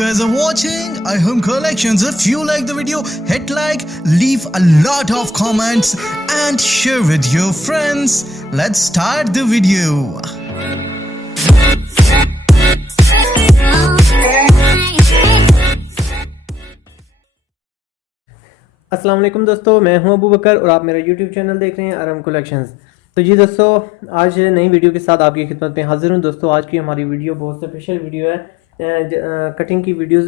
guys are watching iHome Collections. If you like the video, hit like, leave a lot of comments and share with your friends. Let's start the video. अस्सलाम वालेकुम दोस्तों, मैं हूं अबू बकर और आप मेरा YouTube channel देख रहे हैं आरम कलेक्शंस। तो जी दोस्तों, आज नई वीडियो के साथ आपकी खिदमत में हाजिर हूं। दोस्तों आज की हमारी वीडियो बहुत स्पेशल वीडियो है। कटिंग की वीडियोस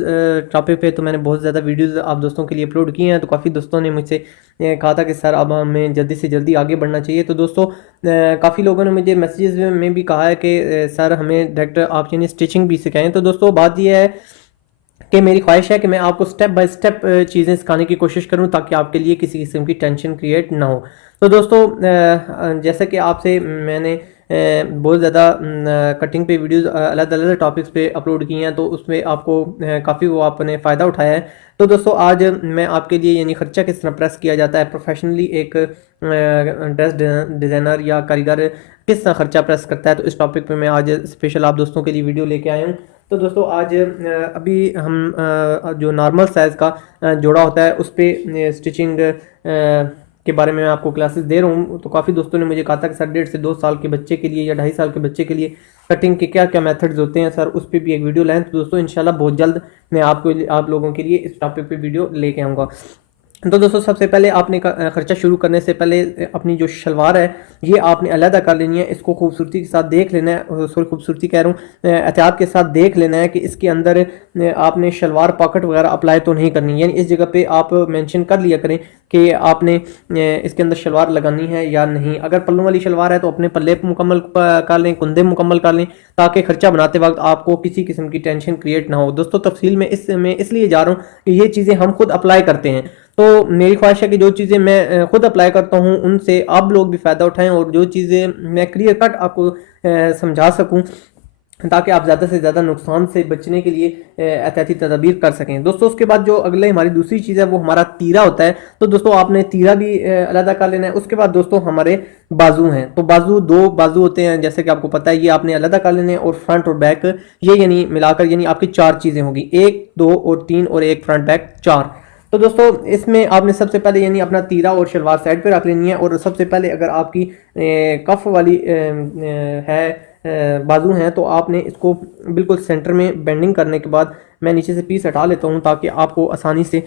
टॉपिक पे तो मैंने बहुत ज़्यादा वीडियोस आप दोस्तों के लिए अपलोड किए हैं। तो काफ़ी दोस्तों ने मुझसे कहा था कि सर अब हमें जल्दी से जल्दी आगे बढ़ना चाहिए। तो दोस्तों काफ़ी लोगों ने मुझे मैसेजेस में भी कहा है कि सर हमें डायरेक्ट आप यानी स्टिचिंग भी सिखाएँ। तो दोस्तों बात यह है कि मेरी ख्वाहिश है कि मैं आपको स्टेप बाय स्टेप चीज़ें सिखाने की कोशिश करूं ताकि आपके लिए किसी किस्म की टेंशन क्रिएट ना हो। तो दोस्तों जैसा कि आपसे मैंने बहुत ज़्यादा कटिंग पे वीडियोस अलग अलग टॉपिक्स पे अपलोड किए हैं, तो उसमें आपको काफ़ी वो आपने फ़ायदा उठाया है। तो दोस्तों आज मैं आपके लिए यानी ख़र्चा किस तरह प्रेस किया जाता है प्रोफेशनली, एक ड्रेस डिज़ाइनर या कारीगर किस तरह ख़र्चा प्रेस करता है, तो इस टॉपिक पे मैं आज स्पेशल आप दोस्तों के लिए वीडियो लेके आया हूँ। तो दोस्तों आज अभी हम जो नॉर्मल साइज़ का जोड़ा होता है उस पर स्टिचिंग के बारे में मैं आपको क्लासेस दे रहा हूँ। तो काफ़ी दोस्तों ने मुझे कहा था कि सर 1.5 से 2 साल के बच्चे के लिए या 2.5 साल के बच्चे के लिए कटिंग के क्या क्या मेथड्स होते हैं सर, उस पर भी एक वीडियो लाएँ। तो दोस्तों इंशाल्लाह बहुत जल्द मैं आप लोगों के लिए इस टॉपिक पे वीडियो लेके आऊँगा। तो दोस्तों सबसे पहले आपने खर्चा शुरू करने से पहले अपनी जो शलवार है ये आपने अलहदा कर लेनी है। इसको खूबसूरती के साथ देख लेना है, सॉरी खूबसूरती कह रहा हूँ, एहतियात के साथ देख लेना है कि इसके अंदर आपने शलवार पॉकेट वगैरह अप्लाई तो नहीं करनी। यानी इस जगह पे आप मेंशन कर लिया करें कि आपने इसके अंदर शलवार लगानी है या नहीं। अगर पल्लों वाली शलवार है तो अपने पल्ले मुकम्मल कर लें, कुंदे मुकम्मल कर लें, ताकि खर्चा बनाते वक्त आपको किसी किस्म की टेंशन क्रिएट ना हो। दोस्तों तफसील में इसलिए जा रहा हूँ कि ये चीज़ें हम खुद अप्लाई करते हैं, तो मेरी ख्वाहिश है कि जो चीज़ें मैं खुद अप्लाई करता हूँ उनसे आप लोग भी फ़ायदा उठाएं और जो चीज़ें मैं क्लियर कट आपको समझा सकूँ ताकि आप ज़्यादा से ज़्यादा नुकसान से बचने के लिए एहतियाती तदाबीर कर सकें। दोस्तों उसके बाद जो अगले हमारी दूसरी चीज़ है वो हमारा तीरा होता है। तो दोस्तों आपने तीरा भी अलग कर लेना है। उसके बाद दोस्तों हमारे बाजू हैं, तो बाजू 2 बाजू होते हैं जैसे कि आपको पता है, ये आपने अलग कर लेने हैं। और फ्रंट और बैक ये यानी मिलाकर यानी आपकी 4 चीज़ें होगी, 1, 2 और 3 और एक फ्रंट बैक 4। तो दोस्तों इसमें आपने सबसे पहले यानी अपना तीरा और शलवार साइड पे रख लेनी है। और सबसे पहले अगर आपकी कफ वाली बाजू हैं तो आपने इसको बिल्कुल सेंटर में बेंडिंग करने के बाद मैं नीचे से पीस हटा लेता हूं ताकि आपको आसानी से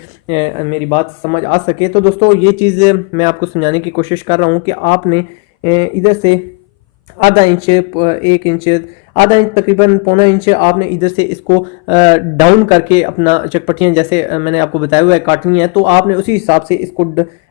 मेरी बात समझ आ सके। तो दोस्तों ये चीज़ मैं आपको समझाने की कोशिश कर रहा हूं कि आपने इधर से आधा इंच, 1 इंच, आधा इंच, तकरीबन पौना इंच आपने इधर से इसको डाउन करके अपना चकपट्टियाँ जैसे मैंने आपको बताया हुआ है काटनी है। तो आपने उसी हिसाब से इसको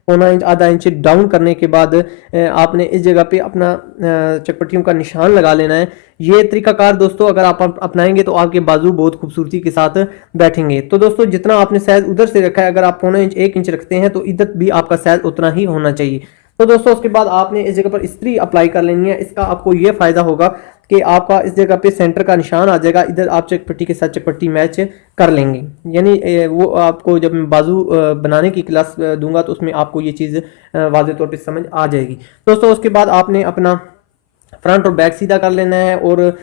पौना इंच, आधा इंच डाउन करने के बाद आपने इस जगह पे अपना चकपट्टियों का निशान लगा लेना है। ये तरीकाकार दोस्तों अगर आप अपनाएंगे तो आपके बाजू बहुत खूबसूरती के साथ बैठेंगे। तो दोस्तों जितना आपने साइज उधर से रखा है, अगर आप पौना इंच, 1 इंच रखते हैं तो इधर भी आपका साइज उतना ही होना चाहिए। तो दोस्तों उसके बाद आपने इस जगह पर इस्त्री अप्लाई कर लेनी है। इसका आपको ये फ़ायदा होगा कि आपका इस जगह पे सेंटर का निशान आ जाएगा, इधर आप चकपट्टी के साथ चकपट्टी मैच कर लेंगे। यानी वो आपको जब मैं बाजू बनाने की क्लास दूंगा तो उसमें आपको ये चीज़ वाज़ेह तौर पे समझ आ जाएगी। दोस्तों उसके बाद आपने अपना फ्रंट और बैक सीधा कर लेना है। और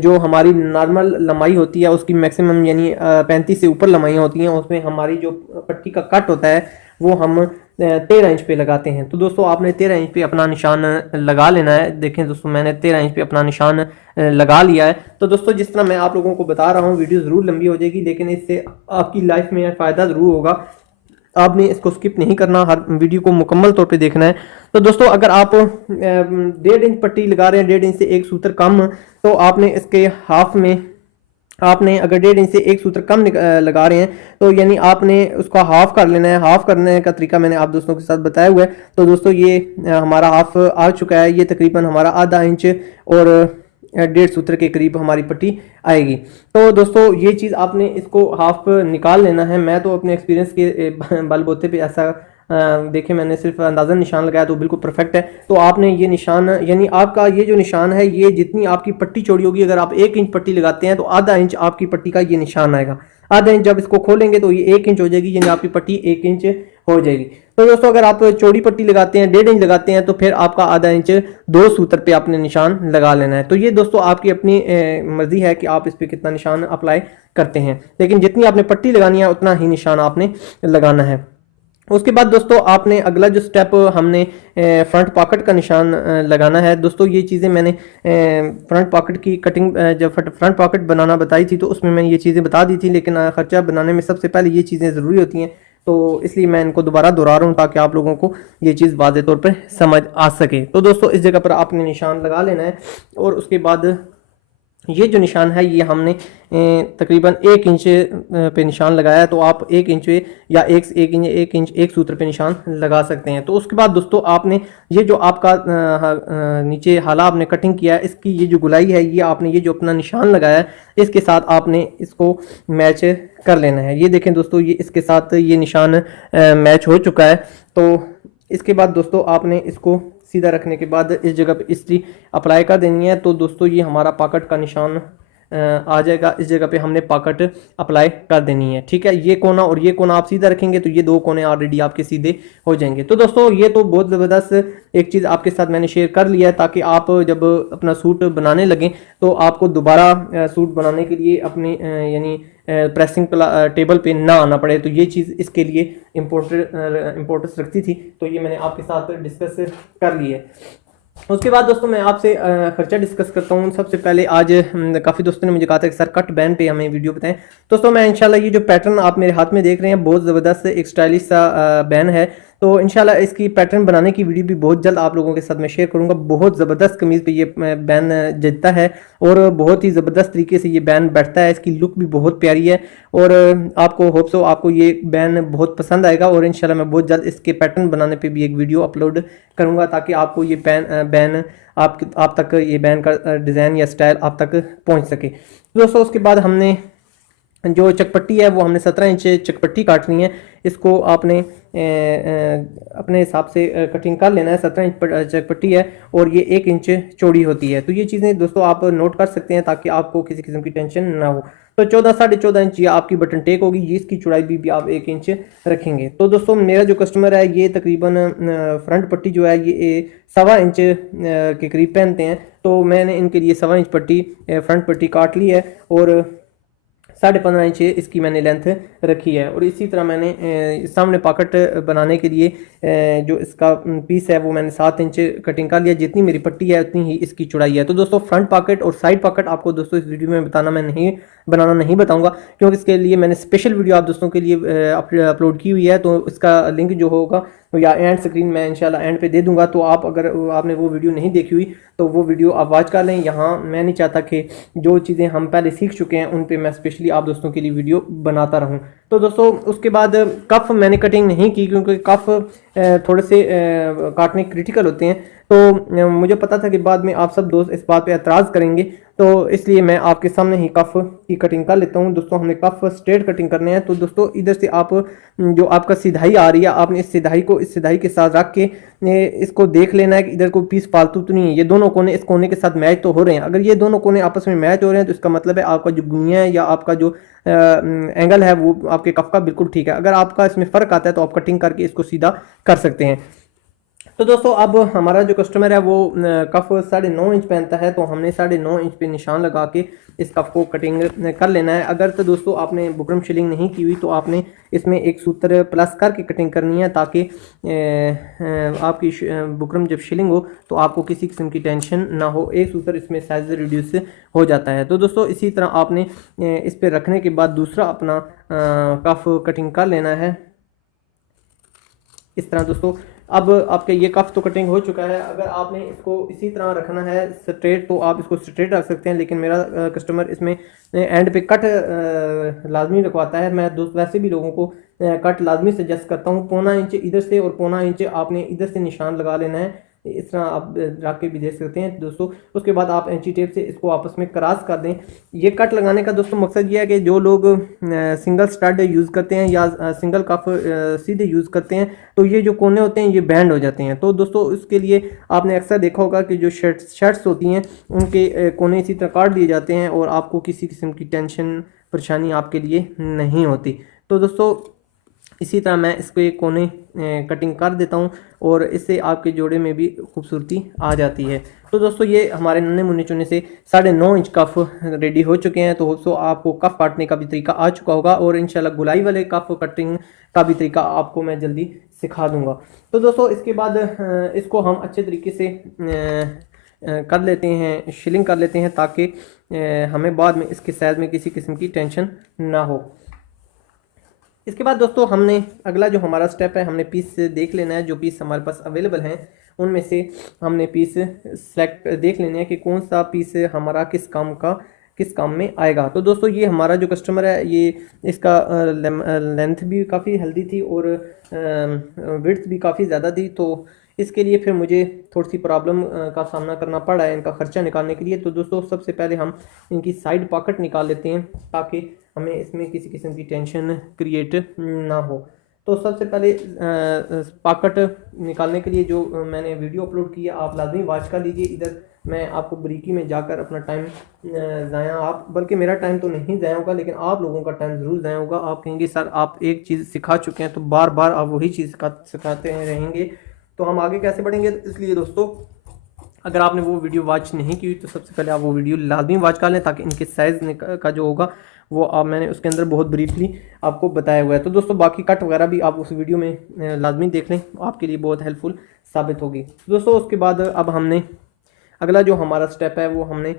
जो हमारी नॉर्मल लंबाई होती है उसकी मैक्सिमम यानी 35 से ऊपर लंबाइयाँ होती हैं, उसमें हमारी जो पट्टी का कट होता है वो हम 13 इंच पे लगाते हैं। तो दोस्तों आपने 13 इंच पे अपना निशान लगा लेना है। देखें दोस्तों मैंने 13 इंच पे अपना निशान लगा लिया है। तो दोस्तों जिस तरह मैं आप लोगों को बता रहा हूँ वीडियो ज़रूर लंबी हो जाएगी, लेकिन इससे आपकी लाइफ में फ़ायदा ज़रूर होगा। आपने इसको स्किप नहीं करना, हर वीडियो को मुकम्मल तौर पे देखना है। तो दोस्तों अगर आप 1.5 इंच पट्टी लगा रहे हैं, 1.5 इंच से 1 सूत्र कम, तो आपने इसके हाफ में आपने अगर 1.5 इंच से 1 सूत्र कम लगा रहे हैं तो यानी आपने उसका हाफ कर लेना है। हाफ करने का तरीका मैंने आप दोस्तों के साथ बताया हुआ है। तो दोस्तों ये हमारा हाफ आ चुका है, ये तकरीबन हमारा आधा इंच और 1.5 सूत्र के करीब हमारी पट्टी आएगी। तो दोस्तों ये चीज़ आपने इसको हाफ निकाल लेना है। मैं तो अपने एक्सपीरियंस के बलबूते पे ऐसा देखिए मैंने सिर्फ अंदाज़ा निशान लगाया तो बिल्कुल परफेक्ट है। तो आपने ये निशान यानी आपका ये जो निशान है ये जितनी आपकी पट्टी चौड़ी होगी, अगर आप 1 इंच पट्टी लगाते हैं तो आधा इंच आपकी पट्टी का ये निशान आएगा। आधा इंच जब इसको खोलेंगे तो ये 1 इंच हो जाएगी, यानी आपकी पट्टी 1 इंच हो जाएगी। तो दोस्तों अगर आप चौड़ी पट्टी लगाते हैं 1.5 इंच लगाते हैं तो फिर आपका आधा इंच 2 सूत्र पे आपने निशान लगा लेना है। तो ये दोस्तों आपकी अपनी मर्जी है कि आप इस पे कितना निशान अप्लाई करते हैं, लेकिन जितनी आपने पट्टी लगानी है उतना ही निशान आपने लगाना है। उसके बाद दोस्तों आपने अगला जो स्टेप हमने फ्रंट पॉकेट का निशान लगाना है। दोस्तों ये चीज़ें मैंने फ्रंट पॉकेट की कटिंग जब फ्रंट पॉकेट बनाना बताई थी तो उसमें मैंने ये चीज़ें बता दी थी, लेकिन खर्चा बनाने में सबसे पहले ये चीज़ें ज़रूरी होती हैं, तो इसलिए मैं इनको दोबारा दोहरा रहा हूँ ताकि आप लोगों को ये चीज़ वाज़े तौर पर समझ आ सके। तो दोस्तों इस जगह पर आपने निशान लगा लेना है और उसके बाद ये जो निशान है ये हमने तकरीबन 1 इंच पे निशान लगाया है, तो आप 1 इंच या 1 इंच 1 सूत्र पे निशान लगा सकते हैं। तो उसके बाद दोस्तों आपने ये जो आपका नीचे हाला आपने कटिंग किया है, इसकी ये जो गुलाई है ये आपने ये जो अपना निशान लगाया है इसके साथ आपने इसको मैच कर लेना है। ये देखें दोस्तों, ये इसके साथ ये निशान मैच हो चुका है। तो इसके बाद दोस्तों आपने इसको सीधा रखने के बाद इस जगह पे इस्त्री अप्लाई कर देनी है। तो दोस्तों ये हमारा पॉकेट का निशान आ जाएगा, इस जगह पे हमने पॉकेट अप्लाई कर देनी है। ठीक है, ये कोना और ये कोना आप सीधा रखेंगे तो ये 2 कोने ऑलरेडी आपके सीधे हो जाएंगे। तो दोस्तों ये तो बहुत ज़बरदस्त एक चीज़ आपके साथ मैंने शेयर कर लिया है ताकि आप जब अपना सूट बनाने लगें तो आपको दोबारा सूट बनाने के लिए अपनी यानी प्रेसिंग टेबल पे ना आना पड़े। तो ये चीज़ इसके लिए इम्पोर्टेंस रखती थी, तो ये मैंने आपके साथ डिस्कस कर ली है। उसके बाद दोस्तों मैं आपसे खर्चा डिस्कस करता हूँ। सबसे पहले आज काफ़ी दोस्तों ने मुझे कहा था कि सर कट बैन पे हमें वीडियो बताएं। दोस्तों मैं इंशाल्लाह ये जो पैटर्न आप मेरे हाथ में देख रहे हैं बहुत ज़बरदस्त एक स्टाइलिश सा बैन है, तो इंशाल्लाह इसकी पैटर्न बनाने की वीडियो भी बहुत जल्द आप लोगों के साथ मैं शेयर करूंगा। बहुत ज़बरदस्त कमीज़ पे ये बैन जचता है और बहुत ही ज़बरदस्त तरीके से ये बैन बैठता है, इसकी लुक भी बहुत प्यारी है और आपको होप सो आपको ये बैन बहुत पसंद आएगा। और इंशाल्लाह मैं बहुत जल्द इसके पैटर्न बनाने पे भी एक वीडियो अपलोड करूँगा ताकि आपको ये बैन आप तक ये बैन का डिज़ाइन या स्टाइल आप तक पहुँच सके। दोस्तों उसके बाद हमने जो चकपट्टी है वो हमने 17 इंच चकपट्टी काटनी है। इसको आपने अपने हिसाब से कटिंग कर लेना है। 17 इंच चकपट्टी है और ये 1 इंच चौड़ी होती है। तो ये चीज़ें दोस्तों आप नोट कर सकते हैं ताकि आपको किसी किस्म की टेंशन ना हो। तो 14-14.5 इंच ये आपकी बटन टेक होगी, ये इसकी चौड़ाई भी आप 1 इंच रखेंगे। तो दोस्तों मेरा जो कस्टमर है ये तकरीबन फ्रंट पट्टी जो है ये 1.25 इंच के करीब पहनते हैं, तो मैंने इनके लिए 1.25 इंच पट्टी फ्रंट पट्टी काट ली है और 15.5 इंच इसकी मैंने लेंथ रखी है। और इसी तरह मैंने सामने पॉकेट बनाने के लिए जो इसका पीस है वो मैंने 7 इंच कटिंग कर लिया। जितनी मेरी पट्टी है उतनी ही इसकी चौड़ाई है। तो दोस्तों फ्रंट पॉकेट और साइड पॉकेट आपको दोस्तों इस वीडियो में बनाना नहीं बताऊंगा, क्योंकि इसके लिए मैंने स्पेशल वीडियो आप दोस्तों के लिए अपलोड की हुई है। तो इसका लिंक जो होगा तो या एंड स्क्रीन में इंशाल्लाह एंड पे दे दूंगा। तो आप अगर आपने वो वीडियो नहीं देखी हुई तो वो वीडियो आप वॉच कर लें। यहाँ मैं नहीं चाहता कि जो चीज़ें हम पहले सीख चुके हैं उन पे मैं स्पेशली आप दोस्तों के लिए वीडियो बनाता रहूँ। तो दोस्तों उसके बाद कफ मैंने कटिंग नहीं की क्योंकि कफ थोड़े से काटने क्रिटिकल होते हैं। तो मुझे पता था कि बाद में आप सब दोस्त इस बात पे एतराज़ करेंगे, तो इसलिए मैं आपके सामने ही कफ की कटिंग कर लेता हूँ। दोस्तों हमने कफ स्ट्रेट कटिंग करने हैं। तो दोस्तों इधर से आप जो आपका सिधाई आ रही है आपने इस सिधाई के साथ रख के इसको देख लेना है कि इधर कोई पीस फालतू तो नहीं है। ये दोनों कोने इस कोने के साथ मैच तो हो रहे हैं। अगर ये दोनों कोने आपस में मैच हो रहे हैं तो इसका मतलब है आपका जो गुइयां है या आपका जो एंगल है वो आपके कफ का बिल्कुल ठीक है। अगर आपका इसमें फ़र्क आता है तो आप कटिंग करके इसको सीधा कर सकते हैं। तो दोस्तों अब हमारा जो कस्टमर है वो कफ 9.5 इंच पहनता है, तो हमने 9.5 इंच पे निशान लगा के इस कफ को कटिंग कर लेना है। अगर तो दोस्तों आपने बुकरम शिलिंग नहीं की हुई तो आपने इसमें एक सूत्र प्लस करके कटिंग करनी है ताकि आपकी बुकरम जब शिलिंग हो तो आपको किसी किस्म की टेंशन ना हो। एक सूत्र इसमें साइज रिड्यूस हो जाता है। तो दोस्तों इसी तरह आपने इस पर रखने के बाद दूसरा अपना कफ कटिंग कर लेना है इस तरह। दोस्तों अब आपके ये कफ तो कटिंग हो चुका है। अगर आपने इसको इसी तरह रखना है स्ट्रेट तो आप इसको स्ट्रेट रख सकते हैं, लेकिन मेरा कस्टमर इसमें एंड पे कट लाजमी रखवाता है। मैं दोस्त वैसे भी लोगों को कट लाजमी सजेस्ट करता हूँ। 1.25 इंच इधर से और 1.25 इंच आपने इधर से निशान लगा लेना है। इस तरह आप रख के भी देख सकते हैं दोस्तों। उसके बाद आप इंची टेप से इसको आपस में क्रॉस कर दें। ये कट लगाने का दोस्तों मकसद ये है कि जो लोग सिंगल स्टड यूज़ करते हैं या सिंगल कफ सीधे यूज़ करते हैं तो ये जो कोने होते हैं ये बैंड हो जाते हैं। तो दोस्तों उसके लिए आपने अक्सर देखा होगा कि जो शर्ट्स होती हैं उनके कोने इसी तरह काट दिए जाते हैं और आपको किसी किस्म की टेंशन परेशानी आपके लिए नहीं होती। तो दोस्तों इसी तरह मैं इसको एक कोने कटिंग कर देता हूँ और इससे आपके जोड़े में भी खूबसूरती आ जाती है। तो दोस्तों ये हमारे नन्हे मुन्ने चुने से 9.5 इंच कफ रेडी हो चुके हैं। तो दोस्तों आपको कफ काटने का भी तरीका आ चुका होगा और इंशाल्लाह गुलाई वाले कफ कटिंग का भी तरीका आपको मैं जल्दी सिखा दूंगा। तो दोस्तों इसके बाद इसको हम अच्छे तरीके से कर लेते हैं, शिलिंग कर लेते हैं, ताकि हमें बाद में इसके साइज में किसी किस्म की टेंशन ना हो। इसके बाद दोस्तों हमने अगला जो हमारा स्टेप है, हमने पीस देख लेना है। जो पीस हमारे पास अवेलेबल हैं उनमें से हमने पीस सेलेक्ट देख लेने हैं कि कौन सा पीस हमारा किस काम में आएगा। तो दोस्तों ये हमारा जो कस्टमर है, ये इसका लेंथ भी काफ़ी हेल्दी थी और विड्थ भी काफ़ी ज़्यादा थी। तो इसके लिए फिर मुझे थोड़ी सी प्रॉब्लम का सामना करना पड़ा है इनका ख़र्चा निकालने के लिए। तो दोस्तों सबसे पहले हम इनकी साइड पॉकेट निकाल लेते हैं, ताकि हमें इसमें किसी किस्म की टेंशन क्रिएट ना हो। तो सबसे पहले पॉकेट निकालने के लिए जो मैंने वीडियो अपलोड की है, आप लाजमी वॉच कर लीजिए। इधर मैं आपको बारीकी में जाकर अपना टाइम ज़ाया बल्कि मेरा टाइम तो नहीं ज़ाया होगा, लेकिन आप लोगों का टाइम ज़रूर ज़ाया होगा। आप कहेंगे सर आप एक चीज़ सिखा चुके हैं तो बार बार आप वही चीज़ सिखाते रहेंगे, तो हम आगे कैसे बढ़ेंगे। इसलिए दोस्तों अगर आपने वो वीडियो वॉच नहीं की तो सबसे पहले आप वो वीडियो लाजमी वॉच कर लें, ताकि इनके साइज़ का जो होगा वो आप मैंने उसके अंदर बहुत ब्रीफली आपको बताया हुआ है। तो दोस्तों बाकी कट वगैरह भी आप उस वीडियो में लाजमी देख लें, आपके लिए बहुत हेल्पफुल साबित होगी। दोस्तों उसके बाद अब हमने अगला जो हमारा स्टेप है वो हमने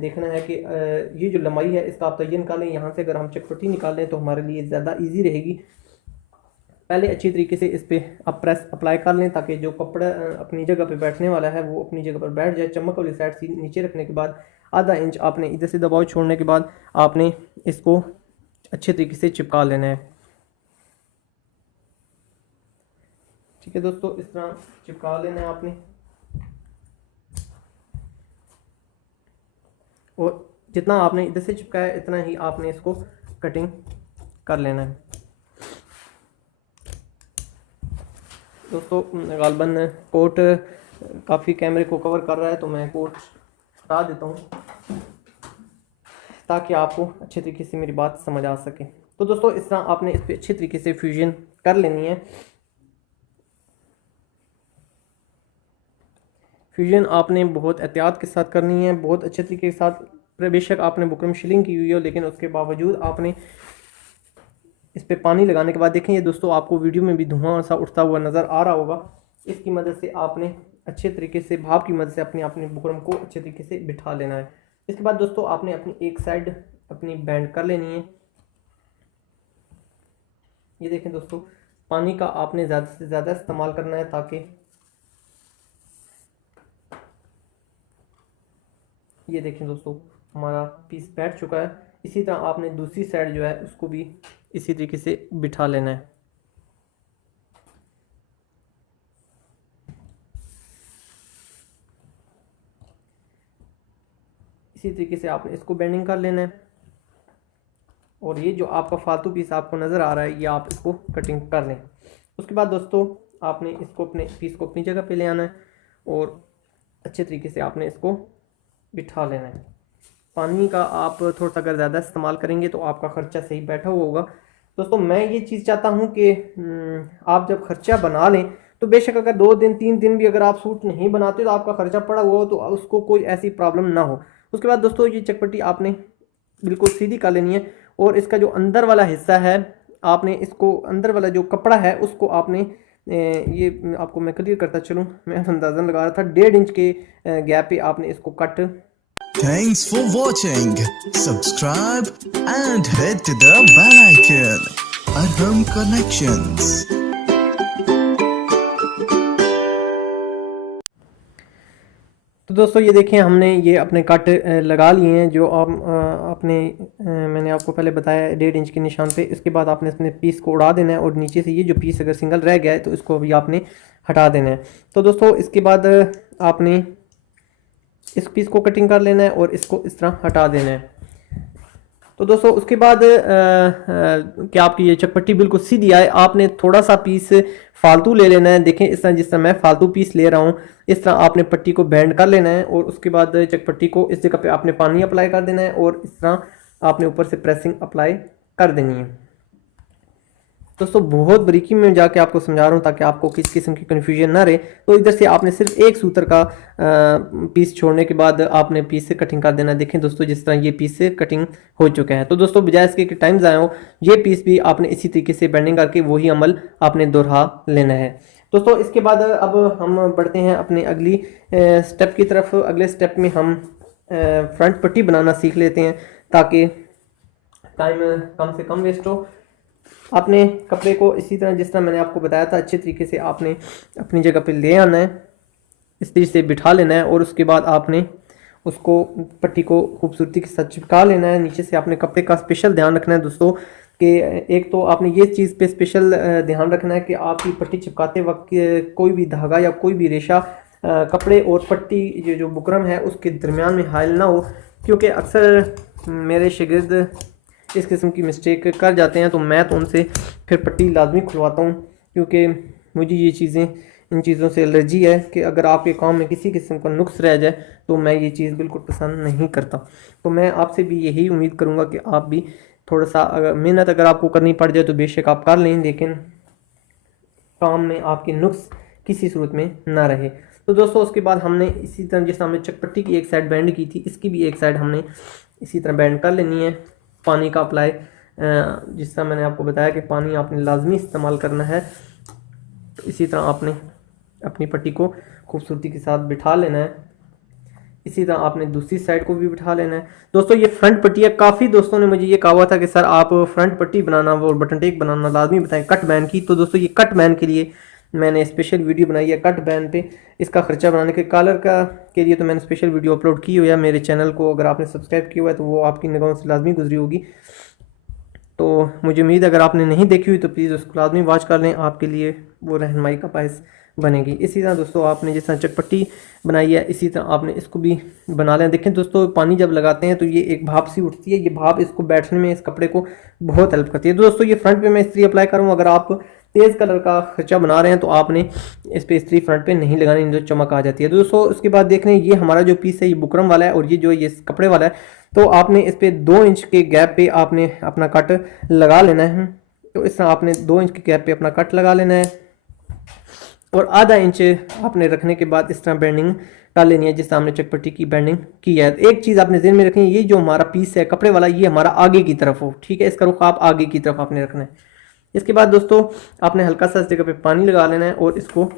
देखना है कि ये जो लंबाई है इसका आप तयन कर लें। यहाँ से अगर हम चटपटी निकाल लें तो हमारे लिए ज़्यादा ईजी रहेगी। पहले अच्छी तरीके से इस पर आप प्रेस अप्लाई कर लें, ताकि जो कपड़ा अपनी जगह पे बैठने वाला है वो अपनी जगह पर बैठ जाए। चम्मच वाली साइड से नीचे रखने के बाद आधा इंच आपने इधर से दबाव छोड़ने के बाद आपने इसको अच्छे तरीके से चिपका लेना है। ठीक है दोस्तों, इस तरह चिपका लेना है आपने, और जितना आपने इधर से चिपकाया इतना ही आपने इसको कटिंग कर लेना है। दोस्तों गालबन कोट काफ़ी कैमरे को कवर कर रहा है, तो मैं कोट हटा देता हूँ ताकि आपको अच्छे तरीके से मेरी बात समझ आ सके। तो दोस्तों इस तरह आपने इस पर अच्छे तरीके से फ्यूजन कर लेनी है। फ्यूजन आपने बहुत एहतियात के साथ करनी है, बहुत अच्छे तरीके के साथ। बेशक आपने बुकरम शिलिंग की हुई हो, लेकिन उसके बावजूद आपने इस पे पानी लगाने के बाद देखें ये दोस्तों आपको वीडियो में भी धुआं सा उठता हुआ नज़र आ रहा होगा। इसकी मदद से आपने अच्छे तरीके से भाप की मदद से अपने बुकरम को अच्छे तरीके से बिठा लेना है। इसके बाद दोस्तों आपने अपनी एक साइड अपनी बैंड कर लेनी है। ये देखें दोस्तों, पानी का आपने ज़्यादा से ज़्यादा इस्तेमाल करना है, ताकि ये देखें दोस्तों हमारा पीस बैठ चुका है। इसी तरह आपने दूसरी साइड जो है उसको भी इसी तरीके से बिठा लेना है। इसी तरीके से आपने इसको बेंडिंग कर लेना है, और ये जो आपका फालतू पीस आपको नज़र आ रहा है ये आप इसको कटिंग कर लें। उसके बाद दोस्तों आपने इसको अपने पीस को अपनी जगह पे ले आना है और अच्छे तरीके से आपने इसको बिठा लेना है। पानी का आप थोड़ा सा अगर ज़्यादा इस्तेमाल करेंगे तो आपका ख़र्चा सही बैठा हुआ होगा। दोस्तों मैं ये चीज़ चाहता हूँ कि आप जब खर्चा बना लें तो बेशक अगर 2 दिन 3 दिन भी अगर आप सूट नहीं बनाते तो आपका खर्चा पड़ा हुआ हो तो उसको कोई ऐसी प्रॉब्लम ना हो। उसके बाद दोस्तों ये चटपटी आपने बिल्कुल सीधी कर लेनी है, और इसका जो अंदर वाला हिस्सा है आपने इसको अंदर वाला जो कपड़ा है उसको आपने ये आपको मैं क्लियर करता चलूँ, मैं अंदाज़ा लगा रहा था 1.5 इंच के गैप पे आपने इसको cut. Thanks for watching. Subscribe and hit the bell icon. Arham Connections. तो दोस्तों ये देखें हमने ये अपने कट लगा लिए हैं, जो आप अपने मैंने आपको पहले बताया 1.5 इंच के निशान पे। इसके बाद आपने अपने पीस को उड़ा देना है, और नीचे से ये जो पीस अगर सिंगल रह गया है तो इसको अभी आपने हटा देना है। तो दोस्तों इसके बाद आपने इस पीस को कटिंग कर लेना है और इसको इस तरह हटा देना है। तो दोस्तों उसके बाद क्या आपकी ये चटपटी बिल्कुल सीधी आए, आपने थोड़ा सा पीस फालतू ले लेना है। देखें इस तरह जिस तरह मैं फालतू पीस ले रहा हूँ इस तरह आपने पट्टी को बैंड कर लेना है, और उसके बाद चटपटी को इस जगह पे आपने पानी अप्लाई कर देना है, और इस तरह आपने ऊपर से प्रेसिंग अप्लाई कर देनी है। दोस्तों बहुत बारीकी में जाके आपको समझा रहा हूँ ताकि आपको किसी किस्म की कन्फ्यूजन ना रहे। तो इधर से आपने सिर्फ एक सूत्र का पीस छोड़ने के बाद आपने पीस से कटिंग कर देना। देखें दोस्तों जिस तरह ये पीस से कटिंग हो चुका है। तो दोस्तों बजाय इसके कि टाइम ज़ाया हो, ये पीस भी आपने इसी तरीके से बेंडिंग करके वही अमल आपने दोहरा लेना है। दोस्तों इसके बाद अब हम बढ़ते हैं अपने अगली स्टेप की तरफ। अगले स्टेप में हम फ्रंट पट्टी बनाना सीख लेते हैं ताकि टाइम कम से कम वेस्ट हो। आपने कपड़े को इसी तरह जिस तरह मैंने आपको बताया था अच्छे तरीके से आपने अपनी जगह पे ले आना है, इस तरीके से बिठा लेना है और उसके बाद आपने उसको पट्टी को खूबसूरती के साथ चिपका लेना है। नीचे से आपने कपड़े का स्पेशल ध्यान रखना है दोस्तों कि एक तो आपने ये चीज़ पे स्पेशल ध्यान रखना है कि आपकी पट्टी चिपकाते वक्त कोई भी धागा या कोई भी रेशा कपड़े और पट्टी जो बुकरम है उसके दरमियान में हाइल ना हो, क्योंकि अक्सर मेरे शागिर्द इस किस्म की मिस्टेक कर जाते हैं। तो मैं तो उनसे फिर पट्टी लाजमी खुलवाता हूँ, क्योंकि मुझे ये चीज़ें इन चीज़ों से एलर्जी है कि अगर आपके काम में किसी किस्म का नुक्स रह जाए तो मैं ये चीज़ बिल्कुल पसंद नहीं करता। तो मैं आपसे भी यही उम्मीद करूँगा कि आप भी थोड़ा सा मेहनत अगर आपको करनी पड़ जाए तो बेशक आप कर लें, लेकिन काम में आपके नुक्स किसी सूरत में ना रहे। तो दोस्तों उसके बाद हमने इसी तरह जिस हमने चकपट्टी की एक साइड बैंड की थी, इसकी भी एक साइड हमने इसी तरह बैंड कर लेनी है। पानी का अप्लाई जिस तरह मैंने आपको बताया कि पानी आपने लाजमी इस्तेमाल करना है, तो इसी तरह आपने अपनी पट्टी को खूबसूरती के साथ बिठा लेना है। इसी तरह आपने दूसरी साइड को भी बिठा लेना है। दोस्तों ये फ्रंट पट्टी है। काफ़ी दोस्तों ने मुझे ये कहा हुआ था कि सर आप फ्रंट पट्टी बनाना और बटन टेक बनाना लाजमी बताएं कट बैन की। तो दोस्तों ये कट बैन के लिए मैंने स्पेशल वीडियो बनाई है। कट बैन पे इसका खर्चा बनाने के कॉलर का के लिए तो मैंने स्पेशल वीडियो अपलोड की हुई है। मेरे चैनल को अगर आपने सब्सक्राइब किया हुआ है तो वो आपकी निगाहों से लाजमी गुजरी होगी। तो मुझे उम्मीद अगर आपने नहीं देखी हुई तो प्लीज़ उसको लाजमी वॉच कर लें, आपके लिए वो रहनुमाई का बायस बनेगी। इसी तरह दोस्तों आपने जिस तरह चटपट्टी बनाई है इसी तरह आपने इसको भी बना लें। देखें दोस्तों पानी जब लगाते हैं तो ये एक भाप सी उठती है, ये भाप इसको बैठने में इस कपड़े को बहुत हेल्प करती है। तो दोस्तों ये फ्रंट पे मैं इस्त्री अप्लाई करूँ, अगर आप तेज़ कलर का खर्चा बना रहे हैं तो आपने इस पर इस्त्री फ्रंट पे नहीं लगानी, जो चमक आ जाती है। तो दोस्तों उसके बाद देख रहे हैं ये हमारा जो पीस है ये बुकरम वाला है और ये जो ये कपड़े वाला है, तो आपने इस पर 2 इंच के गैप पे आपने अपना कट लगा लेना है। तो इस तरह आपने 2 इंच के गैप पे अपना कट लगा लेना है और आधा इंच आपने रखने के बाद इस तरह बेंडिंग कर लेनी है जिस हमने चकपट्टी की बेंडिंग की है। एक चीज़ आपने ज़हन में रखनी है, ये जो हमारा पीस है कपड़े वाला ये हमारा आगे की तरफ हो, ठीक है, इसका रुख आप आगे की तरफ आपने रखना है। इसके बाद दोस्तों आपने हल्का सा इस जगह पे पानी लगा लेना है और इसको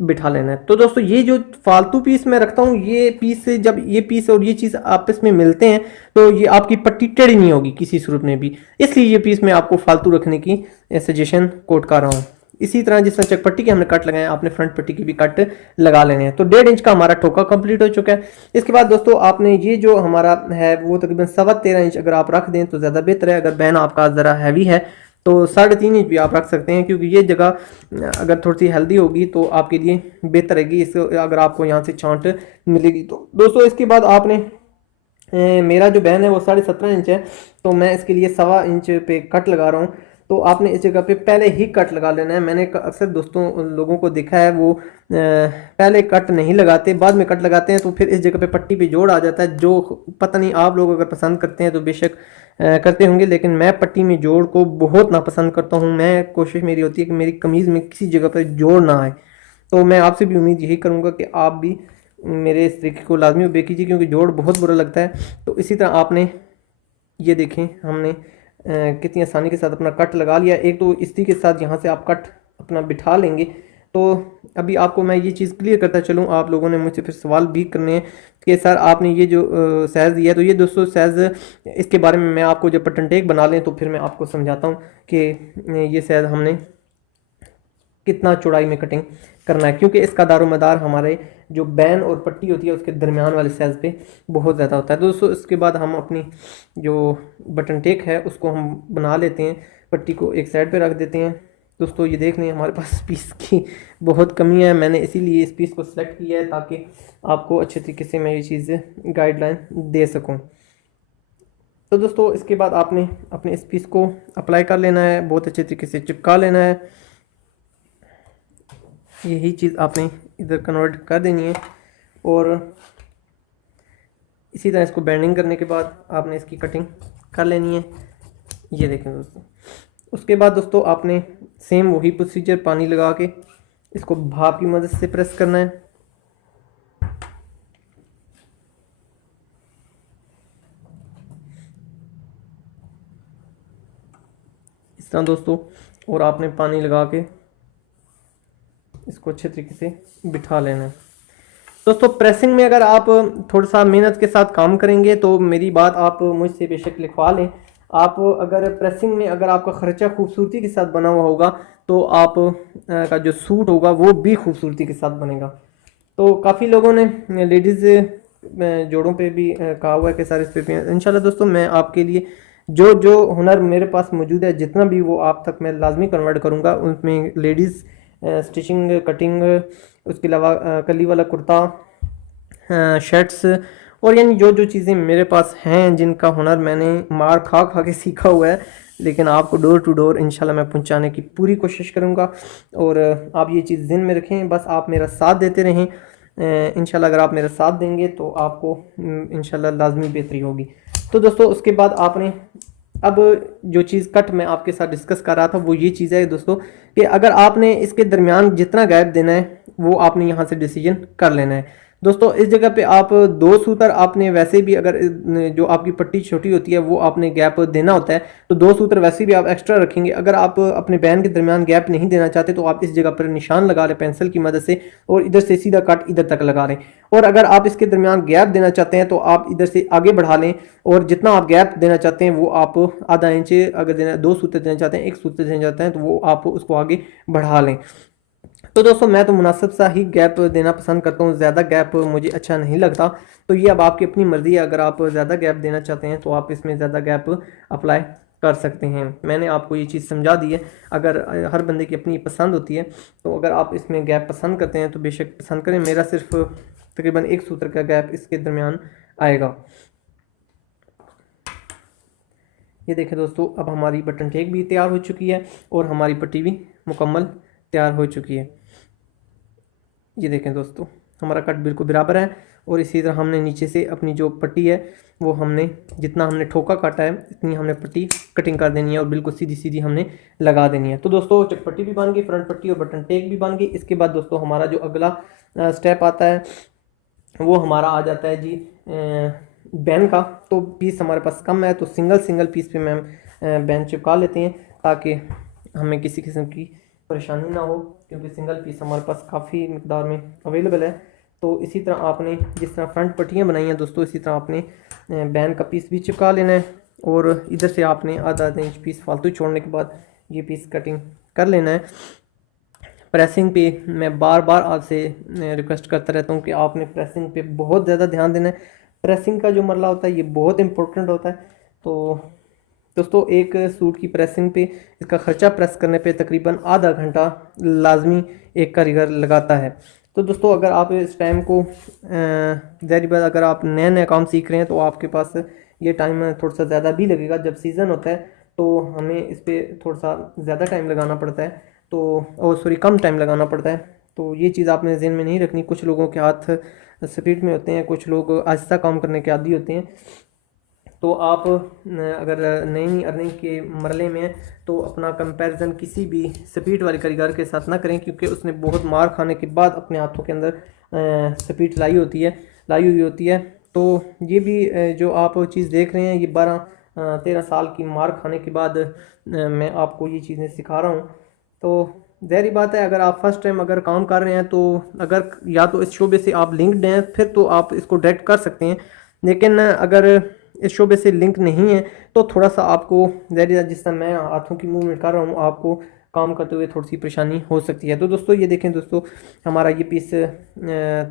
बिठा लेना है। तो दोस्तों ये जो फालतू पीस मैं रखता हूँ, ये पीस जब ये पीस और ये चीज़ आपस में मिलते हैं तो ये आपकी पट्टी टेढ़ी नहीं होगी किसी सूरत में भी, इसलिए ये पीस मैं आपको फालतू रखने की सजेशन कोट कर रहा हूँ। इसी तरह जिस तरह चकपट्टी के हमने कट लगाए आपने फ्रंट पट्टी की भी कट लगा लेने हैं। तो 1.5 इंच का हमारा ठोका कंप्लीट हो चुका है। इसके बाद दोस्तों आपने ये जो हमारा है वो तकरीबन 13.25 इंच अगर आप रख दें तो ज़्यादा बेहतर है। अगर बहन आपका ज़रा हैवी है तो 3.5 इंच भी आप रख सकते हैं, क्योंकि ये जगह अगर थोड़ी सी हेल्दी होगी तो आपके लिए बेहतर रहेगी। इस अगर आपको यहाँ से छांट मिलेगी तो दोस्तों इसके बाद आपने मेरा जो बहन है वो 17.5 इंच है तो मैं इसके लिए 1.25 इंच पे कट लगा रहा हूँ। तो आपने इस जगह पे पहले ही कट लगा लेना है। मैंने अक्सर दोस्तों लोगों को देखा है वो पहले कट नहीं लगाते, बाद में कट लगाते हैं, तो फिर इस जगह पे पट्टी पे जोड़ आ जाता है, जो पता नहीं आप लोग अगर पसंद करते हैं तो बेशक करते होंगे, लेकिन मैं पट्टी में जोड़ को बहुत नापसंद करता हूँ। मैं कोशिश मेरी होती है कि मेरी कमीज़ में किसी जगह पर जोड़ ना आए। तो मैं आपसे भी उम्मीद यही करूँगा कि आप भी मेरे इस तरीके को लाजमी उपयोग कीजिए, क्योंकि जोड़ बहुत बुरा लगता है। तो इसी तरह आपने ये देखें हमने कितनी आसानी के साथ अपना कट लगा लिया। एक तो इसी के साथ यहाँ से आप कट अपना बिठा लेंगे। तो अभी आपको मैं ये चीज़ क्लियर करता चलूँ, आप लोगों ने मुझसे फिर सवाल भी करने हैं कि सर आपने ये जो साइज़ दिया है, तो ये दोस्तों साइज़ इसके बारे में मैं आपको जब बटन टेक बना लें तो फिर मैं आपको समझाता हूँ कि ये साइज़ हमने कितना चौड़ाई में कटिंग करना है, क्योंकि इसका दारोमदार हमारे जो बैन और पट्टी होती है उसके दरमियान वाले साइज़ पे बहुत ज़्यादा होता है। दोस्तों इसके बाद हम अपनी जो बटन टेक है उसको हम बना लेते हैं, पट्टी को एक साइड पे रख देते हैं। दोस्तों ये देख लें हमारे पास पीस की बहुत कमी है, मैंने इसीलिए इस पीस को सिलेक्ट किया है ताकि आपको अच्छे तरीके से मैं ये चीज़ गाइडलाइन दे सकूँ। तो दोस्तों इसके बाद आपने अपने इस पीस को अप्लाई कर लेना है, बहुत अच्छे तरीके से चिपका लेना है। यही चीज़ आपने इधर कन्वर्ट कर देनी है और इसी तरह इसको बेंडिंग करने के बाद आपने इसकी कटिंग कर लेनी है। ये देखें दोस्तों। उसके बाद दोस्तों आपने सेम वही प्रोसीजर पानी लगा के इसको भाप की मदद से प्रेस करना है। इस तरह दोस्तों, और आपने पानी लगा के इसको अच्छे तरीके से बिठा लेना है। दोस्तों प्रेसिंग में अगर आप थोड़ा सा मेहनत के साथ काम करेंगे तो मेरी बात आप मुझसे बेशक लिखवा लें। आप अगर प्रेसिंग में अगर आपका खर्चा खूबसूरती के साथ बना हुआ होगा तो आप का जो सूट होगा वो भी खूबसूरती के साथ बनेगा। तो काफ़ी लोगों ने लेडीज़ जोड़ों पे भी कहा हुआ है कि सारे इस पे इंशाल्लाह दोस्तों मैं आपके लिए जो जो हुनर मेरे पास मौजूद है जितना भी वो आप तक मैं लाजमी कन्वर्ट करूँगा। उसमें लेडीज़ स्टिचिंग, कटिंग, उसके अलावा कली वाला कुर्ता, शर्ट्स, और यानी जो जो चीज़ें मेरे पास हैं जिनका हुनर मैंने मार खा खा के सीखा हुआ है, लेकिन आपको डोर टू डोर इंशाल्लाह मैं पहुंचाने की पूरी कोशिश करूंगा। और आप ये चीज़ ज़हन में रखें, बस आप मेरा साथ देते रहें। इंशाल्लाह अगर आप मेरा साथ देंगे तो आपको इंशाल्लाह लाजमी बेहतरी होगी। तो दोस्तों उसके बाद आपने अब जो चीज़ कट मैं आपके साथ डिस्कस कर रहा था वो ये चीज़ है दोस्तों कि अगर आपने इसके दरमियान जितना गैप देना है वो आपने यहाँ से डिसीजन कर लेना है। दोस्तों इस जगह पे आप 2 सूतर आपने वैसे भी अगर जो आपकी पट्टी छोटी होती है वो आपने गैप देना होता है, तो 2 सूतर वैसे भी आप एक्स्ट्रा रखेंगे। अगर आप अपने बैन के दरमियान गैप नहीं देना चाहते तो आप इस जगह पर निशान लगा लें पेंसिल की मदद से और इधर से सीधा कट इधर तक लगा लें। और अगर आप इसके दरमियान गैप देना चाहते हैं तो आप इधर से आगे बढ़ा लें और जितना आप गैप देना चाहते हैं वो आप आधा इंच अगर देना, 2 सूतर देना चाहते हैं, 1 सूतर देना चाहते हैं तो वो आप उसको आगे बढ़ा लें। तो दोस्तों मैं तो मुनासिब सा ही गैप देना पसंद करता हूँ, ज़्यादा गैप मुझे अच्छा नहीं लगता। तो ये अब आपकी अपनी मर्ज़ी है, अगर आप ज़्यादा गैप देना चाहते हैं तो आप इसमें ज़्यादा गैप अप्लाई कर सकते हैं। मैंने आपको ये चीज़ समझा दी है। अगर हर बंदे की अपनी पसंद होती है तो अगर आप इसमें गैप पसंद करते हैं तो बेशक पसंद करें। मेरा सिर्फ तकरीबन 1 सूत्र का गैप इसके दरमियान आएगा। ये देखें दोस्तों, अब हमारी बटन टेक भी तैयार हो चुकी है और हमारी पट्टी भी मुकम्मल तैयार हो चुकी है। ये देखें दोस्तों, हमारा कट बिल्कुल बराबर है और इसी तरह हमने नीचे से अपनी जो पट्टी है वो हमने जितना हमने ठोका काटा है इतनी हमने पट्टी कटिंग कर देनी है और बिल्कुल सीधी सीधी हमने लगा देनी है। तो दोस्तों चकपट्टी भी बन गई, फ्रंट पट्टी और बटन टेक भी बन गई। इसके बाद दोस्तों हमारा जो अगला स्टेप आता है वो हमारा आ जाता है जी बैन का। तो पीस हमारे पास कम है तो सिंगल पीस पे मैम बैन चिपका लेते हैं ताकि हमें किसी किस्म की परेशानी ना हो, क्योंकि सिंगल पीस हमारे पास काफ़ी मिकदार में अवेलेबल है। तो इसी तरह आपने जिस तरह फ्रंट पट्टियाँ बनाई हैं दोस्तों, इसी तरह आपने बैन का पीस भी चिपका लेना है और इधर से आपने आधा इंच पीस फालतू छोड़ने के बाद ये पीस कटिंग कर लेना है। प्रेसिंग पे मैं बार बार आपसे रिक्वेस्ट करता रहता हूँ कि आपने प्रेसिंग पे बहुत ज़्यादा ध्यान देना है। प्रेसिंग का जो मरला होता है ये बहुत इंपॉर्टेंट होता है। तो दोस्तों एक सूट की प्रेसिंग पे इसका ख़र्चा प्रेस करने पे तकरीबन आधा घंटा लाजमी एक कारीगर लगाता है। तो दोस्तों अगर आप इस टाइम को ज़ाहिर बात अगर आप नया नया काम सीख रहे हैं तो आपके पास ये टाइम थोड़ा सा ज़्यादा भी लगेगा। जब सीज़न होता है तो हमें इस पर थोड़ा सा ज़्यादा टाइम लगाना पड़ता है, तो कम टाइम लगाना पड़ता है। तो ये चीज़ आपने ज़हन में नहीं रखनी। कुछ लोगों के हाथ स्पीड में होते हैं, कुछ लोग आहिस्ता काम करने के आदी होते हैं। तो आप अगर नई अर्निंग के मरले में हैं तो अपना कंपैरिजन किसी भी स्पीड वाले कारीगर के साथ ना करें, क्योंकि उसने बहुत मार खाने के बाद अपने हाथों के अंदर स्पीड लाई हुई होती है। तो ये भी जो आप चीज़ देख रहे हैं ये 12-13 साल की मार खाने के बाद मैं आपको ये चीज़ें सिखा रहा हूँ। तो ज़ाहिर बात है अगर आप फर्स्ट टाइम अगर काम कर रहे हैं तो अगर या तो इस शोबे से आप लिंक्ड हैं फिर तो आप इसको डायरेक्ट कर सकते हैं, लेकिन अगर इस शोबे से लिंक नहीं है तो थोड़ा सा आपको ज़ाहिर जिस तरह मैं हाथों की मूवमेंट कर रहा हूँ आपको काम करते हुए थोड़ी सी परेशानी हो सकती है। तो दोस्तों ये देखें दोस्तों, हमारा ये पीस बैन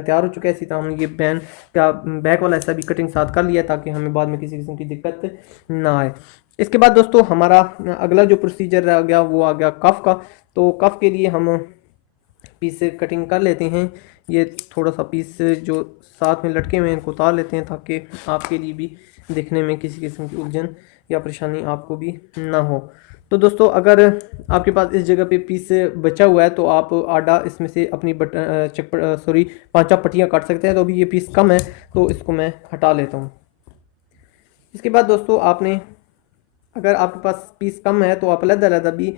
तैयार हो चुका है। इसी तरह हमने ये बैन का बैक वाला हिस्सा भी कटिंग साथ कर लिया ताकि हमें बाद में किसी किस्म की दिक्कत ना आए। इसके बाद दोस्तों हमारा अगला जो प्रोसीजर आ गया वो आ गया कफ का। तो कफ के लिए हम पीस कटिंग कर लेते हैं। ये थोड़ा सा पीस जो साथ में लटके हुए हैं इनको उतार लेते हैं ताकि आपके लिए भी देखने में किसी किस्म की उलझन या परेशानी आपको भी ना हो। तो दोस्तों अगर आपके पास इस जगह पे पीस बचा हुआ है तो आप आधा इसमें से अपनी 5 पट्टियाँ काट सकते हैं। तो अभी ये पीस कम है तो इसको मैं हटा लेता हूँ। इसके बाद दोस्तों आपने, अगर आपके पास पीस कम है तो आप अलग-अलग भी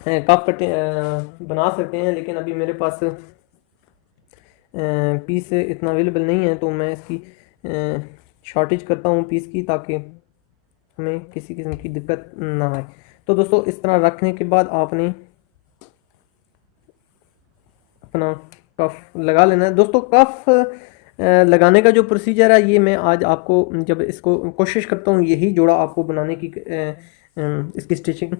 कप कटे बना सकते हैं, लेकिन अभी मेरे पास पीस इतना अवेलेबल नहीं है, तो मैं इसकी शॉर्टेज करता हूँ पीस की, ताकि हमें किसी किस्म की दिक्कत ना आए। तो दोस्तों इस तरह रखने के बाद आपने अपना कफ लगा लेना है। दोस्तों कफ लगाने का जो प्रोसीजर है, ये मैं आज आपको, जब इसको कोशिश करता हूँ यही जोड़ा आपको बनाने की, इसकी स्टिचिंग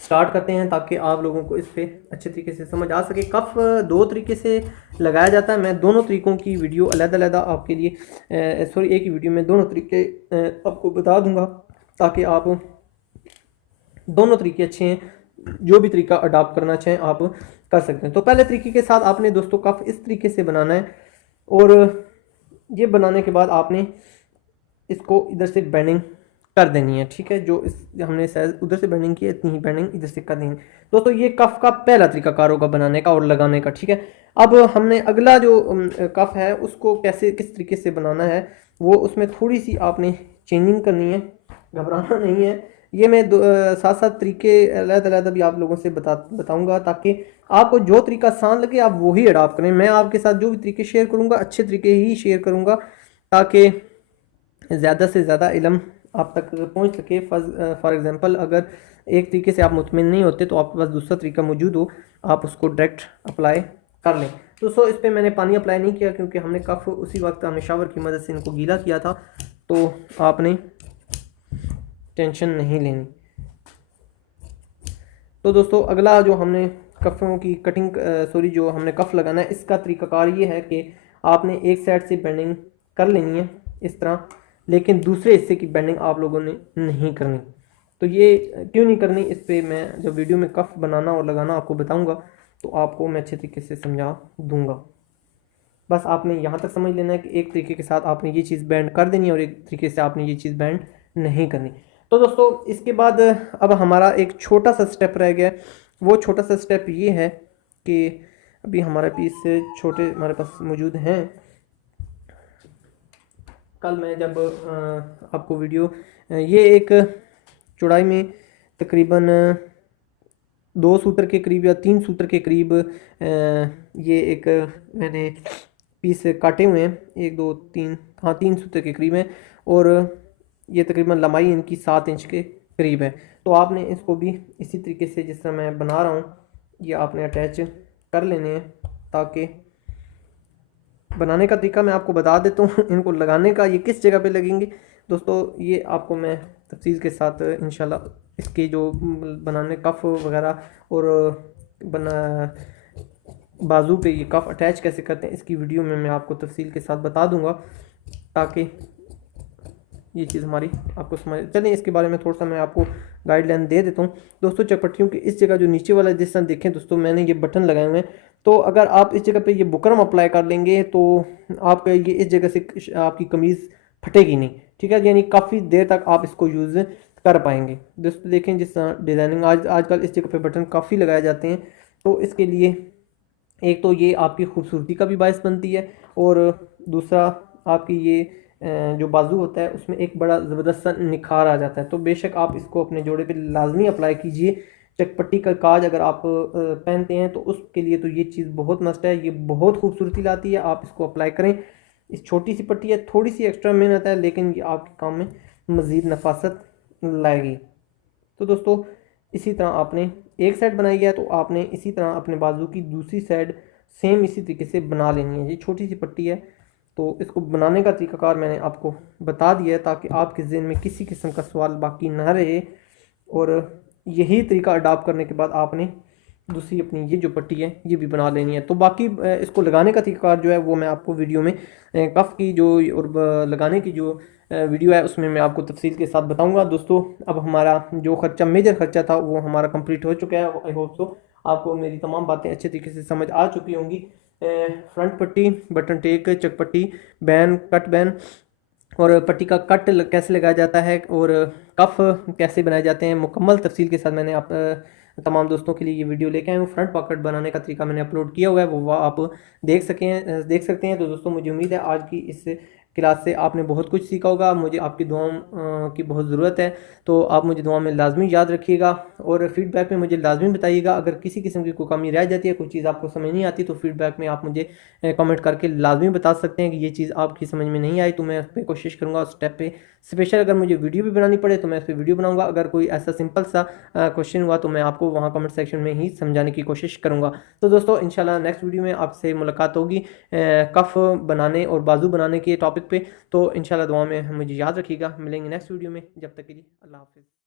स्टार्ट करते हैं, ताकि आप लोगों को इस पर अच्छे तरीके से समझ आ सके। कफ दो तरीके से लगाया जाता है, मैं दोनों तरीक़ों की वीडियो अलग-अलग आपके लिए, एक ही वीडियो में दोनों तरीके आपको बता दूंगा, ताकि आप दोनों तरीके अच्छे हैं, जो भी तरीका अडॉप्ट करना चाहें आप कर सकते हैं। तो पहले तरीके के साथ आपने दोस्तों कफ इस तरीके से बनाना है, और ये बनाने के बाद आपने इसको इधर से बेंडिंग कर देनी है, ठीक है। जो इस हमने साइज उधर से बेंडिंग की है, इतनी ही बेंडिंग इधर से कर देनी है। दोस्तों ये कफ का पहला तरीकाकार होगा बनाने का और लगाने का, ठीक है। अब हमने अगला जो कफ है उसको किस तरीके से बनाना है, वो उसमें थोड़ी सी आपने चेंजिंग करनी है, घबराना नहीं है। ये मैं साथ साथ तरीके अलग-अलग भी आप लोगों से बताऊंगा, ताकि आपको जो तरीका आसान लगे आप वही अडॉप्ट करें। मैं आपके साथ जो भी तरीके शेयर करूंगा अच्छे तरीके ही शेयर करूंगा, ताकि ज़्यादा से ज़्यादा इल्म आप तक पहुंच सके। फॉर एग्जांपल, अगर एक तरीके से आप मुतमिन नहीं होते तो आपके पास दूसरा तरीका मौजूद हो, आप उसको डायरेक्ट अप्लाई कर लें। तो इस पर मैंने पानी अप्लाई नहीं किया, क्योंकि हमने कफ उसी वक्त हमने शावर की मदद से इनको गीला किया था, तो आपने टेंशन नहीं लेनी। तो दोस्तों अगला जो हमने कफ़ों की कटिंग जो हमने कफ़ लगाना है, इसका तरीकाकार ये है कि आपने एक साइड से बेंडिंग कर लेनी है इस तरह, लेकिन दूसरे हिस्से की बेंडिंग आप लोगों ने नहीं करनी। तो ये क्यों नहीं करनी, इस पर मैं जब वीडियो में कफ़ बनाना और लगाना आपको बताऊंगा, तो आपको मैं अच्छे तरीके से समझा दूंगा। बस आपने यहाँ तक समझ लेना है कि एक तरीके के साथ आपने ये चीज़ बैंड कर देनी है और एक तरीके से आपने ये चीज़ बैंड नहीं करनी। तो दोस्तों इसके बाद अब हमारा एक छोटा सा स्टेप रह गया। वो छोटा सा स्टेप ये है कि अभी हमारे पीस छोटे हमारे पास मौजूद हैं। कल मैं जब आपको वीडियो, ये एक चौड़ाई में तकरीबन 2 सूत्र के करीब या 3 सूत्र के करीब ये एक मैंने पीस काटे हुए हैं, 1 2 3, हाँ 3 सूत्र के करीब हैं, और ये तकरीबन लंबाई इनकी 7 इंच के करीब है। तो आपने इसको भी इसी तरीके से जिस तरह मैं बना रहा हूँ, ये आपने अटैच कर लेने हैं। ताकि बनाने का तरीका मैं आपको बता देता हूँ, इनको लगाने का ये किस जगह पे लगेंगे दोस्तों, ये आपको मैं तफसील के साथ इंशाल्लाह इसके जो बनाने कफ वगैरह और बना बाजू पे ये कफ अटैच कैसे करते हैं, इसकी वीडियो में मैं आपको तफसील के साथ बता दूंगा, ताकि ये चीज़ हमारी आपको समझ चलें। इसके बारे में थोड़ा सा मैं आपको गाइडलाइन दे देता हूँ दोस्तों। चटपटियों के इस जगह जो नीचे वाला जिस तरह देखें दोस्तों, मैंने ये बटन लगाए हुए हैं, तो अगर आप इस जगह पे ये बुकरम अप्लाई कर लेंगे तो आपका ये इस जगह से आपकी कमीज़ फटेगी नहीं, ठीक है। यानी काफ़ी देर तक आप इसको यूज़ कर पाएंगे। दोस्तों देखें जिस तरह डिज़ाइनिंग आजकल इस जगह पे बटन काफ़ी लगाए जाते हैं, तो इसके लिए एक तो ये आपकी खूबसूरती का भी बायस बनती है, और दूसरा आपकी ये जो बाजू होता है उसमें एक बड़ा ज़बरदस्त सा निखार आ जाता है। तो बेशक आप इसको अपने जोड़े पे लाजमी अप्लाई कीजिए। चटपट्टी का काज अगर आप पहनते हैं तो उसके लिए तो ये चीज़ बहुत मस्त है, ये बहुत खूबसूरती लाती है। आप इसको अप्लाई करें। इस छोटी सी पट्टी है, थोड़ी सी एक्स्ट्रा मेहनत है, लेकिन ये आपके काम में मज़ीद नफासत लाएगी। तो दोस्तों इसी तरह आपने एक साइड बनाई है, तो आपने इसी तरह अपने बाजू की दूसरी साइड सेम इसी तरीके से बना लेनी है। ये छोटी सी पट्टी है, तो इसको बनाने का तरीकाकार मैंने आपको बता दिया है, ताकि आपके ज़हन में किसी किस्म का सवाल बाकी ना रहे। और यही तरीका अडॉप्ट करने के बाद आपने दूसरी अपनी ये जो पट्टी है ये भी बना लेनी है। तो बाकी इसको लगाने का तरीकाकार जो है वो मैं आपको वीडियो में कफ की जो और लगाने की जो वीडियो है उसमें मैं आपको तफसील के साथ बताऊंगा। दोस्तों अब हमारा जो खर्चा मेजर खर्चा था वो हमारा कंप्लीट हो चुका है। आई होप सो आपको मेरी तमाम बातें अच्छे तरीके से समझ आ चुकी होंगी। फ्रंट पट्टी, बटन टेक, चक पट्टी, बैन, कट बैन, और पट्टी का कट कैसे लगाया जाता है, और कफ कैसे बनाए जाते हैं, मुकम्मल तफसील के साथ मैंने आप तमाम दोस्तों के लिए ये वीडियो लेके आया हूँ। फ्रंट पॉकेट बनाने का तरीका मैंने अपलोड किया हुआ है, वो आप देख सकते हैं। तो दोस्तों मुझे उम्मीद है आज की इस क्लास से आपने बहुत कुछ सीखा होगा। मुझे आपकी दुआओं की बहुत ज़रूरत है, तो आप मुझे दुआ में लाजमी याद रखिएगा और फीडबैक में मुझे लाजमी बताइएगा। अगर किसी किस्म की कोई कमी रह जाती है, कोई चीज़ आपको समझ नहीं आती, तो फीडबैक में आप मुझे कमेंट करके लाजमी बता सकते हैं कि ये चीज़ आपकी समझ में नहीं आई, तो मैं उस पर कोशिश करूँगा उस स्टेप पे स्पेशल अगर मुझे वीडियो भी बनानी पड़े तो मैं उस पर वीडियो बनाऊँगा। अगर कोई ऐसा सिंपल सा क्वेश्चन हुआ तो मैं आपको वहाँ कमेंट सेक्शन में ही समझाने की कोशिश करूँगा। तो दोस्तों इंशाल्लाह नेक्स्ट वीडियो में आपसे मुलाकात होगी कफ बनाने और बाजू बनाने के टॉपिक पे। तो इंशाल्लाह दुआ में मुझे याद रखिएगा। मिलेंगे नेक्स्ट वीडियो में, जब तक के लिए अल्लाह हाफिज़।